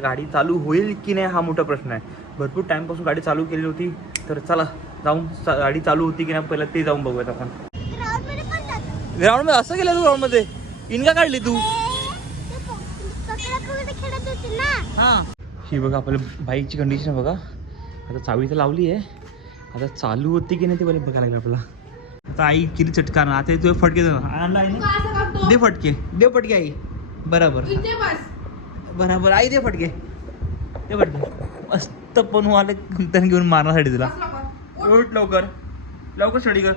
गाडी चालू होईल की नाही हा मोठा प्रश्न आहे. भरपूर टाइमपासून गाडी चालू केली होती तर चला जाऊन चा- गाडी चालू होती की नाही पहिलं ते जाऊन बघूयात आपण. ग्राउंडमध्ये पण जातो ग्राउंडमध्ये असं गेलं तू ग्राउंडमध्ये? इनका काढली तू? हा. ही बघा आपल्या बाईकची कंडिशन आहे बघा. आता चावी तर लावली आहे. आता चालू होती की नाही ते बरं बघायला लागलं आपल्याला. आता आई किती चटका ना आता तुझे फटके दे फटके. दे फटके आई. बरोबर. बरोबर. आई दे फटके. दे फटके. मस्त पण आले त्यांनी घेऊन मारण्यासाठी तुला. उठ लवकर. लवकर स्टडी कर?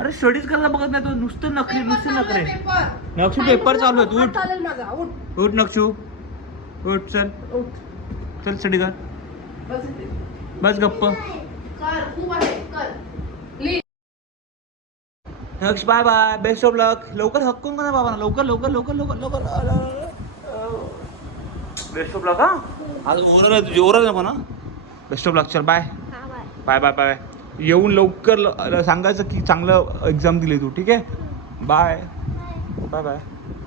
अरे स्टडीज करायला बघत नाही तो. नुसतं नखरे नुसते नखरे. आहे. नक्षू पेपर चालू आहेत. हात उठ. उठ नक्षू. उठ चल. चल स्टडी कर. बस गप्प. कर. आहे. कर. नक्ष bye bye. Best of luck लवकर हक्कून का बाबा लवकर लवकर लवकर लवकर. लवकर बेस्ट ऑफ लक हा आज ओरल आहे तुझी ओरल नको ना बेस्ट ऑफ लक चल बाय हा बाय बाय बाय बाय येऊन लवकर ल- सांगायचं की चांगलं एक्झाम दिली तू ठीक आहे? बाय बाय बाय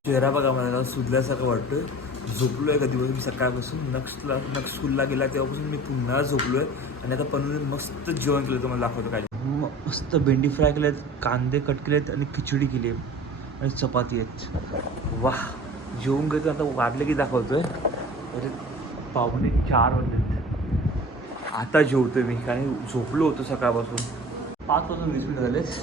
चेहरा बघा मला सुधल्यासारखं वाटतं झोपलोय कधी मी सकाळपासून. नक्सला नक्स स्कूलला गेला तेव्हापासून मी पुन्हा झोपलोय. आणि आता पनवेल मस्त जेवण केलं तुम्हाला दाखवतो काय. म- मस्त भेंडी फ्राय केलेत कांदे कट केलेत आणि खिचडी केली. आहे आणि चपाती आहेत. वा जेवून घेतो आता वाढले की दाखवतोय. अरे पाहुणे चार वाजलेत. आता जेवतोय मी कारण झोपलो होतो सकाळपासून. पाच वाजून वीस मिनिट झालेच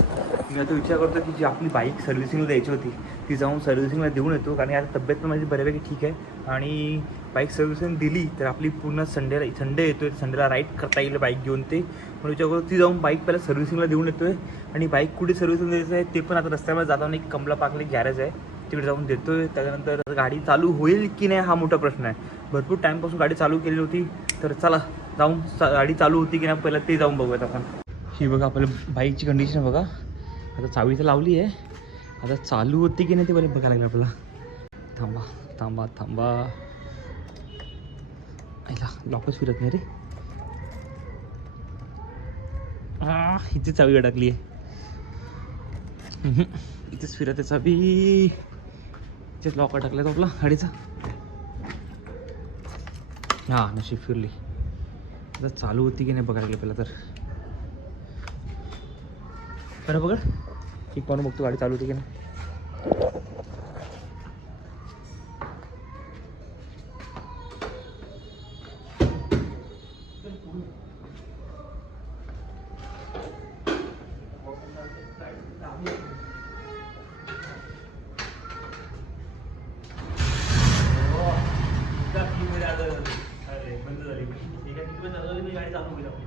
मी आता विचार करतो की जी आपली बाईक सर्व्हिसिंगला द्यायची होती ती जाऊन सर्व्हिसिंगला देऊन येतो कारण आता तब्येत पण माझी बऱ्यापैकी ठीक आहे. आणि बाईक सर्व्हिसिंग दिली तर आपली पूर्ण संडेला संडे येतोय संडेला राईड करता येईल बाईक घेऊन ते. म्हणून विचार करतो ती जाऊन बाईक पहिला सर्व्हिसिंगला देऊन येतोय. आणि बाईक कुठे सर्व्हिसिंग द्यायचं आहे ते पण आता रस्त्यावर जाताना एक कमला पाकले गॅरेज आहे तिकडे जाऊन देतोय. त्याच्यानंतर गाडी चालू होईल की नाही हा मोठा प्रश्न आहे. भरपूर टाईमपासून गाडी चालू केली होती. तर चला जाऊन चा- गाडी चालू होती की नाही पहिलं ते जाऊन बघूयात आपण. ही बघा आपल्या बाईकची कंडिशन बघा. आता चावी तर लावली आहे. आता चालू होती की नाही ते पहिले बघायला लागलं आपल्याला. थांबा थांबा थांबा. आईला लॉकच फिरत नाही रे. आ, इथे चावी अडकली आहे. इथेच फिरत आहे चावी. इथेच लॉक अडकला तो आपला गाडीचा. हा नशीब फिरली. आता चालू होती की नाही बघायला पहिला तर. बरं बघ एक पाहून बघतो गाडी चालू होती की नाही बंद झाली ठीक आहे किती झालं मी गाडी चालू होईल आपली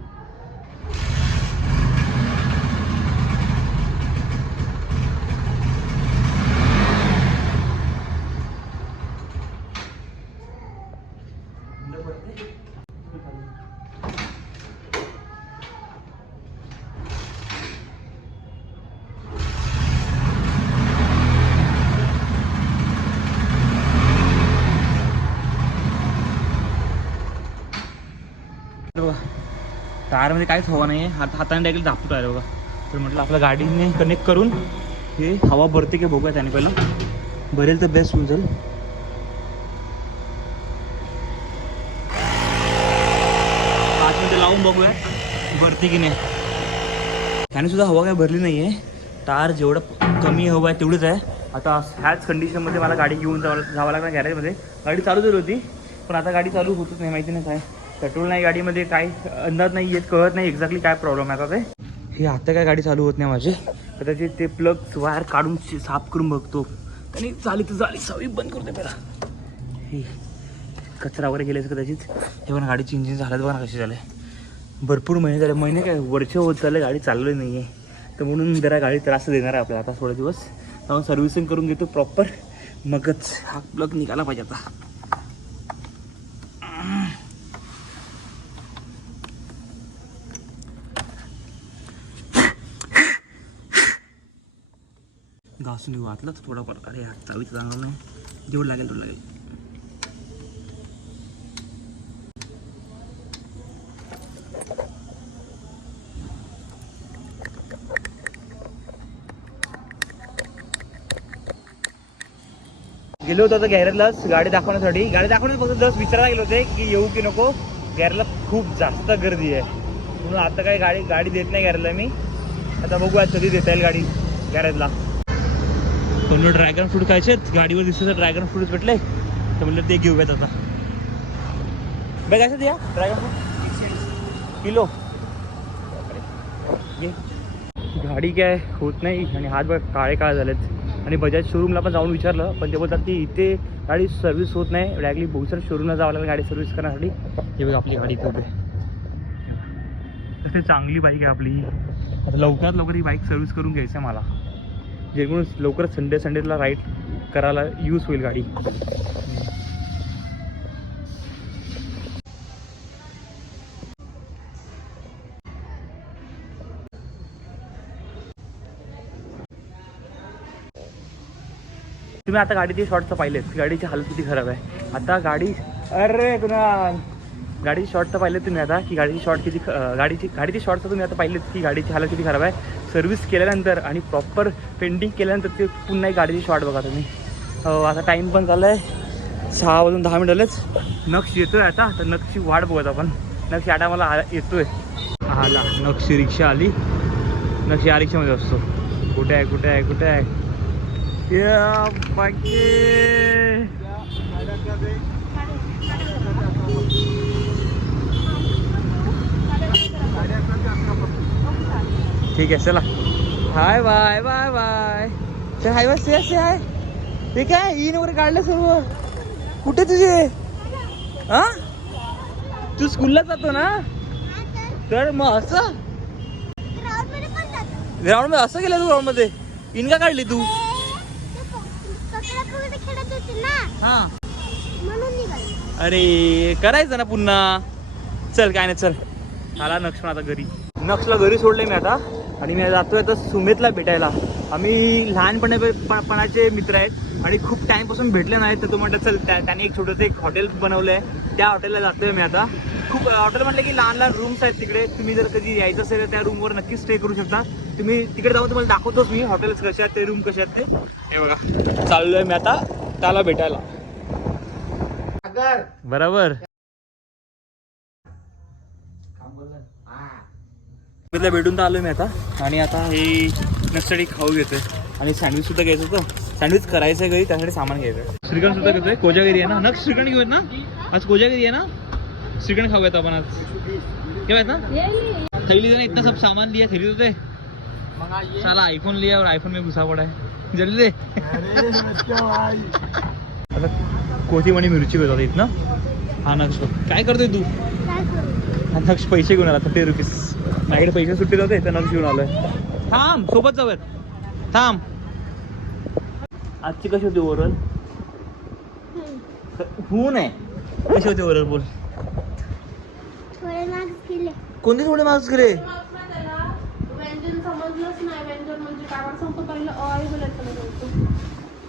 बंद पडते बघा टायरमध्ये काहीच हवा नाही आहे हात हाताने डायरेक्ट झापतो आहे बघा. तर म्हटलं आपल्या गाडीने कनेक्ट करून हे हवा भरते की बघूया त्याने पहिला. भरेल तर बेस्ट होऊन जाईल पाच लावून बघूया भरते की नाही. त्याने सुद्धा हवा काय भरली नाही आहे टायर जेवढं कमी हवं आहे तेवढंच आहे. आता ह्याच कंडिशनमध्ये मला गाडी घेऊन जावं जावं लागणार गॅरेजमध्ये गाडी चालू झाली होती पण आता गाडी चालू होतच नाही माहिती नाही काय. पेट्रोल नाही गाडीमध्ये काय अंदाज नाही येत कळत नाही एक्झॅक्टली काय प्रॉब्लेम आहे आता ते. हे आता काय गाडी चालू होत नाही माझी. कदाचित ते प्लग वायर काढून साफ करून बघतो. त्यांनी झाली तर झाली सवी बंद करते पहिला. हे कचरा वगैरे गेले कदाचित? हे पण गाडीची इंजिन झालं बघा ना कशी झालं. भरपूर महिने झाले. महिने काय वर्ष होत झाले गाडी चालवली नाही आहे तर म्हणून जरा गाडी त्रास देणार आहे आपल्याला आता थोडे दिवस. जाऊन सर्व्हिसिंग करून घेतो प्रॉपर मगच हा प्लग निघाला पाहिजे आता. घासून घेऊ आतला थोडा फरक अरे हात चावीचं चांगला नाही. जेवढं लागेल तेवढं लागेल. गेलो होतो आता गॅरेजलाच गाडी दाखवण्यासाठी. गाडी दाखवण्यात फक्त जस्ट विचारायला गेलो होते की येऊ की नको. गॅरेजला खूप जास्त गर्दी आहे. म्हणून आता काही गाडी गाडी देत नाही गॅरेजला मी. आता बघूया कधी देता येईल गाडी गॅरेजला. कोणी ड्रॅगन फ्रूट खायचे गाडीवर दिसतो ड्रॅगन फ्रूट भेटले. तर म्हणलं ते घेऊयात आता. बघ कसं द्या ड्रॅगन फ्रूट किलो. गाडी काय होत नाही आणि हात बघ काळे काळे झालेत. आणि बजाज शोरूमला पण जाऊन विचारलं पण ते बोलतात की इथे गाडी सर्व्हिस होत नाही. डायरेक्टली बहुसर शोरूमला जावं लागेल गाडी सर्व्हिस करण्यासाठी. हे बघ आपली गाडी आहे. तसे चांगली बाईक आहे आपली. आता लवकरात लवकर ही बाईक सर्व्हिस करून घ्यायचं आहे मला. जेणेकरून लवकरच संडे संडेला राईड करायला यूज होईल गाडी. तुम्ही आता गाडीचे शॉर्टचं पाहिलेत. गाडीची हालत किती खराब आहे. आता गाडी अरे कुणाल? गाडीची शॉर्ट तर पाहिलेत तुम्ही आता की गाडीची शॉर्ट किती गाडीची गाडीची शॉर्ट तर तुम्ही आता पाहिलेत की गाडीची हालत किती खराब आहे. सर्व्हिस केल्यानंतर आणि प्रॉपर पेंटिंग केल्यानंतर ते पुन्हा एक गाडीची शॉर्ट बघा तुम्ही. हो, आता टाईम पण झाला आहे सहा वाजून दहा मिनटालाच आलेच येतो येतोय आता तर नक्षी वाट बघत आपण. नक्षी आटा मला आ- येतोय. आला नक्षी रिक्षा आली. नक्षी या रिक्षामध्ये असतो. कुठे आहे कुठे आहे कुठे आहे? या बाकी. ठीक आहे चला. Hi bye bye bye. ते हाय बाय से से हाय ते काय इन वगैरे काढलं सर्व? कुठे तुझे? हा? तू स्कूलला जातो ना? तर मग असं? ग्राउंडमध्ये ग्राउंडमध्ये असं गेलं तू ग्राउंडमध्ये? इन का काढली तू? हा. अरे करायचं ना पुन्हा. चल काय नाही चल. आला नक्ष पण आता घरी. नक्षला घरी सोडले मी आता. आणि मी जातोय आता सुमितला भेटायला. आम्ही लहानपणे पणाचे मित्र आहेत. आणि खूप टाइमपासून भेटले नाही तर तो म्हणतात चल त्या- त्याने एक छोटंसं एक हॉटेल बनवलं आहे त्या हॉटेलला जातोय मी आता. खूप हॉटेल म्हटलं की लहान लहान रूम्स आहेत तिकडे. तुम्ही जर कधी यायचं असेल तर त्या रूमवर नक्की स्टे करू शकता. तुम्ही तिकडे जाऊन तुम्हाला दाखवतोच मी हॉटेल्स कसे आहेत ते रूम कसे आहेत ते. हे बघा चाललोय मी आता त्याला भेटायला. बरोबर. मित्रला भेटून तर आलोय मी आता. आणि आता हे नक्साठी खाऊ घेतोय. आणि सँडविच सुद्धा घ्यायचं होतं. सँडविच करायचं आहे घरी त्यासाठी सामान घ्यायचं श्रीखंड सुद्धा घेतोय. कोजागिरी आहे ना? नक्स श्रीखंड घेऊयात ना? आज कोजागिरी आहे ना? श्रीखंड खाऊयात आपण आज. घेऊयात ना? थैली ना इतना सब सामान लिया थैली तो दे साला आईफोन लिया और आईफोन में घुसा पड़ा है. जल्दी दे. आता कोथिंबरी मिरची घेतो आता इथनं. हा नक्ष काय करतोय तू? हा नक्ष पैसे घेऊन आला थर्टी रुपीज माझ्याकडे पैसे सुट्टीत होते तर नक्ष घेऊन आलोय. थांब सोबत जाऊयात. थांब. आजची कशी होती ओरल? होऊ नये. कशी होती ओरल बोल. कोणते थोडे मार्क्स गेले? व्यंजन समजलंच नाही व्यंजन म्हणजे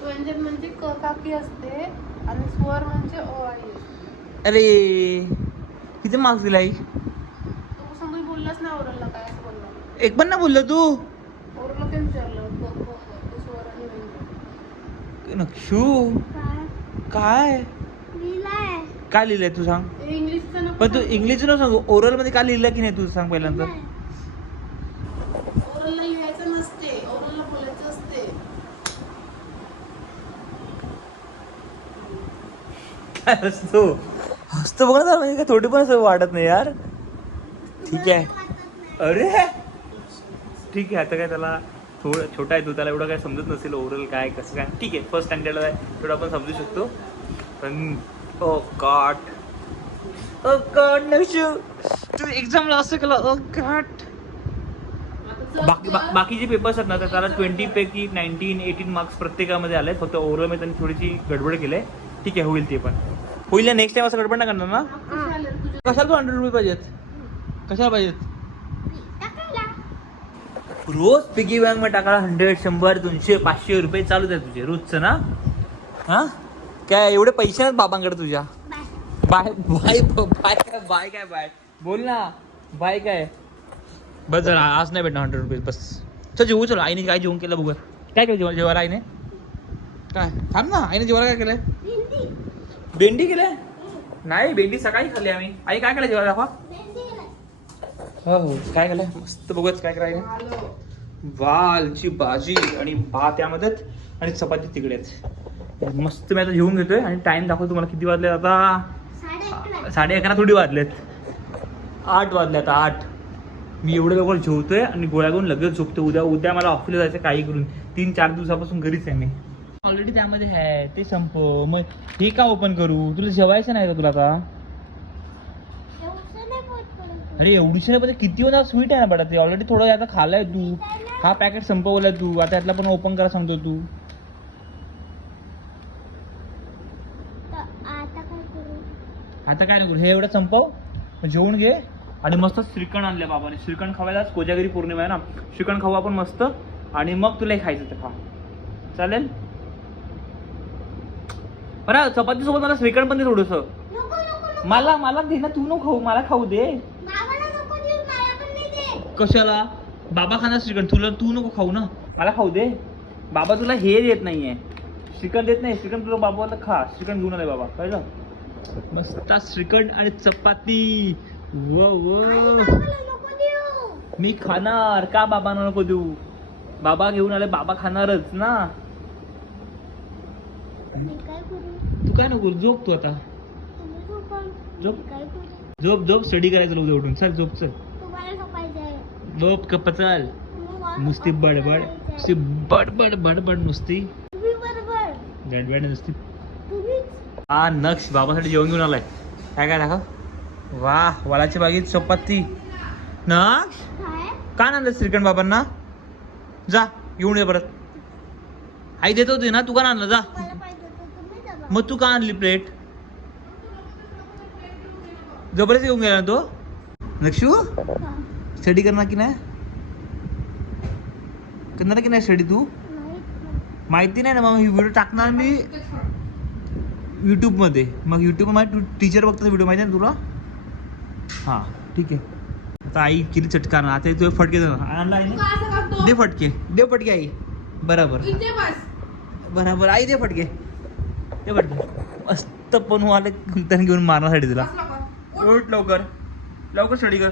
नाही म्हणजे असते आणि स्वर म्हणजे अरे! किती मार्क्स दिला तू ओरलला काय असं बोलला? एक पण ना बोललं तू? ओरलला ते विचारलं क क क ते स्वर आणि व्यंजन नक्षू? काय? काय? लिहिलाय. काय तू सांग? ते इंग्लिशचं नको पण तू इंग्लिश न सांगू. ओरलमध्ये काय लिहिलं की नाही तू सांग पहिल्यांदा? ओरलला लिहायचं नसते. ओरलला बोलायचं असते. काय हसतो बघ ना म्हणजे काय थोडी पण असं वाटत नाही यार. ठीक आहे. अरे! ठीक आहे आता काय त्याला थोडं छोटा आहे तू त्याला एवढं काय समजत नसेल ओव्हरऑल काय कसं काय. ठीक आहे फर्स्ट स्टँडर्डला आहे तेवढं आपण समजू शकतो. पण ओ गॉड ओ गॉड नशू तू एक्झामला असं केलं oh ओ गॉड बाकी बा- बाकीचे पेपर्स आहेत ना तर त्याला ट्वेंटी पैकी नाईन्टीन एटीन मार्क्स प्रत्येकामध्ये आले फक्त ओव्हरऑल त्यांनी थोडीशी गडबड केली आहे. ठीक आहे होईल ते पण. होईल ना नेक्स्ट टाइम असं गडबड नाही करणार ना? कशाला? तू हंड्रेड रुपये पाहिजेत? कशाला पाहिजेत? रोज पिगी बँकमध्ये टाकायला हंड्रेड शंभर दोनशे पाचशे रुपये चालू आहे तुझे रोजचं ना? हा? काय एवढे पैसे नाहीत बाबांकडे तुझ्या? बाय बाय बाय काय बाय काय बाय? बोल ना बाय काय? बस जरा आज नाही भेटणार हंड्रेड रुपीज बस. चल जेवू चल. आईने काय जेवण केलं बघूया. काय केलं जेवण जेवायला आईने? काय? थांब ना आईने जेवायला काय केलंय? भेंडी केलंय? नाही भेंडी सकाळी खाल्ली आम्ही. आई काय केलं जेवायला? दाखवा. हो हो काय केलंय मस्त बघूच काय करायचं. वालची भाजी आणि भात त्यामध्ये आणि चपाती तिकडेच मस्त मी आता जेवून घेतोय आणि टाइम दाखवतो तुम्हाला किती वाजले आता. साडे अकरा साडे अकरा थोडी वाजलेत. आठ वाजले आता आठ. मी एवढं लवकर जेवतोय आणि गोळ्या घेऊन लगेच झोपतो उद्या उद्या मला ऑफिसला जायचं काही करून. तीन चार दिवसापासून घरीच आहे मी. ऑलरेडी त्यामध्ये आहे ते संपव. मग हे का ओपन करू? तुला जेवायचं नाही का तुला पडत. अरे एवढीशे मध्ये किती होणार? स्वीट आहे ना बटा ते ऑलरेडी थोडं आता खाल्लाय तू. हा पॅकेट संपवलाय तू. आता यातला पण ओपन करा सांगतो तू. आता काय करू? आता काय नको हे एवढं संपव. मग जेवून घे. आणि मस्त श्रीखंड आणले बाबाने. श्रीखंड खावायला कोजागिरी पौर्णिमा आहे ना. श्रीखंड खाऊ आपण मस्त. आणि मग तुला खायचं ते खा. चालेल? बरं चपाती सोबत मला श्रीखंड पण दे थोडस. नको नको नको. मला मला दे ना तू नको खाऊ मला खाऊ दे. बाबाला नको देऊ मला पण नाही दे. कशाला? बाबा खाणार श्रीखंड तुला तू नको खाऊ ना. मला खाऊ दे. बाबा तुला हे देत नाहीये. श्रीखंड देत नाही श्रीखंड तुला बाबाला खा. श्रीखंड घेऊन आलाय बाबा कळलं? मस्त श्रीखंड आणि चपाती. व व मी खाणार का बाबांना नको देऊ? बाबा घेऊन आले बाबा खाणारच ना. मी काय करू? तू काय नको झोप तू आता. तुम्ही झोपा. झोप. मी काय करू? झोप झोप. स्टडी करायचं उद्या उठून. चल झोप चल. तुम्हाला झोपायचं आहे झोप कप्पा चल. तुम्हाला नुसती बडबड. झोपायचं आहे. नुसती बडबड बडबड नुसती. तुम्ही बरोबर बडबड नुसती. तुम्हीच. हा नक्ष. बाबासाठी जेवण घेऊन आलाय. काय काय दाखव? वा वालाची बागेत चपाती नक्ष. काय? का आणलं श्रीखंड बाबांना? जा घेऊन ये परत. आई देत होती ना तू का आणलं? जा. मला पाहिजे होतं तुम्ही डबा मग तू का आणली प्लेट जबरदस्त येऊन गेला ना तो? नक्षू हा. स्टडी करणार की नाही? करणार की नाही स्टडी तू? माहीत नाही ना मग व्हिडिओ टाकणार मी यूट्यूबमध्ये मग यूट्यूबमध्ये तू टीचर बघतात व्हिडिओ माहिती आहे ना तुला? हां ठीक आहे. आता आई किती चटका ना आता तुझे फटके दे. फटके. दे फटके आई. बरोबर. बरोबर. आई दे फटके. दे फटके मस्त पण आले त्यांनी घेऊन मारण्यासाठी तुला. उठ लवकर. लवकर. स्टडी कर?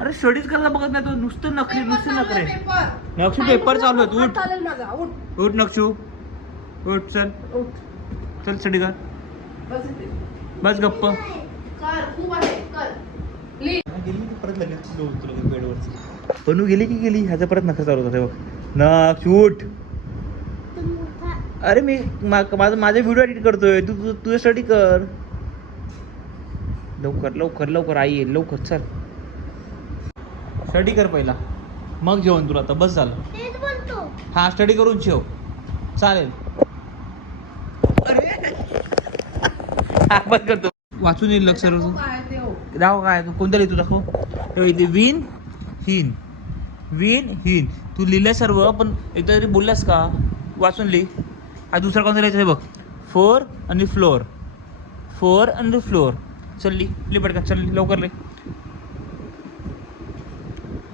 अरे स्टडीज करायला बघत नाही तो नुसतं नकली पेपर नुसतं आहे, पेपर. नक्षू पेपर चालू आहेत हात उठ. उठ. उठ नक्षू उठ चल. उठ. चल स्टडी कर. बस इथे. बस गप्प. कर खूप आहे कर. लिह. गेली की परत गेली की गेली? ह्याचा परत नखा चालू होता बघ. नक्ष उठा. अरे मी मा- माझा माझा व्हिडिओ एडिट करतोय. तू तू तुझं स्टडी कर. लवकर लवकर लवकर आई येईल लवकर चल. स्टडी कर पहिला. मग जेवण तुला आता. बस झालं. हा स्टडी करून ठेव. चालेल. हा, बंद करतो. वाचून येईल लक्ष दाखव काय ते. कोणत्या लिहितो दाखव. इथे विन हिन विन हिन तू लिहिलं सर्व पण एकदा तरी बोललास का? वाचून लिह. हा दुसरा कोणता लिहायचं हे बघ? फोर आणि फ्लोअर फोर आणि फ्लोअर चल ली लिपट का चल लवकर ले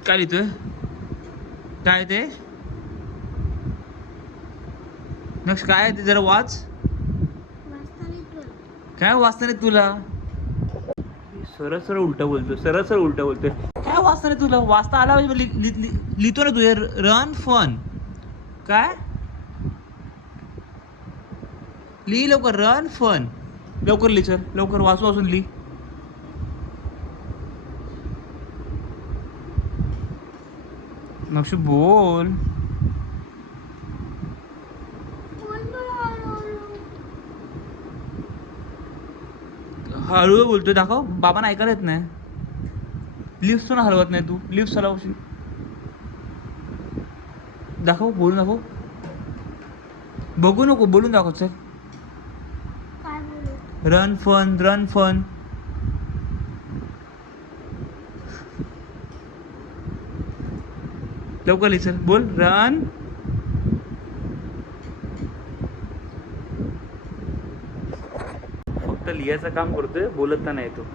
काय लिहितोय? काय ते? नेक्स्ट काय ते जरा वाच. काय वाचता नाही तुला? सरळ सरळ उलट बोलतो सरळ सरळ उलट बोलतोय. काय वाचता नाही तुला? वाचता आला पाहिजे लिहितो ना तुझे रन फन काय? लिही लवकर रन फन लवकर लिह सर लवकर वाचू वाचून लिही नक्षी बोल. हळूहळू. हळू बोलतोय दाखव. बाबांना ऐकायला येत नाही. लिफ्ट ना हलवत नाही तू. लिफ्ट हलवशी दाखव बोलून दाखव. बघू नको बोलून दाखव sir run fun run fun लवकर लिह बोल. रन फक्त लिहायचं काम करतोय बोलत नाही तो.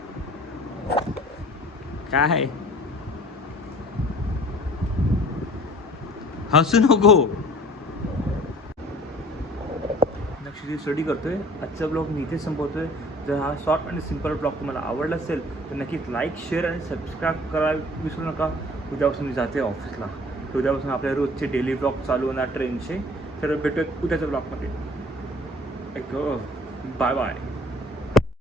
काय? हसू नको. स्टडी स्टडी करतोय. आजचा ब्लॉग मी इथे संपवतोय. जर हा शॉर्ट आणि सिंपल ब्लॉग तुम्हाला आवडला असेल तर नक्कीच लाईक शेअर आणि सबस्क्राईब करायला विसरू नका. उद्यापासून मी जाते ऑफिसला तर उद्यापासून आपल्या रोजचे डेली ब्लॉग चालू होणार ट्रेनचे तर भेटूयात उद्याच्या ब्लॉगमध्ये एक बाय बाय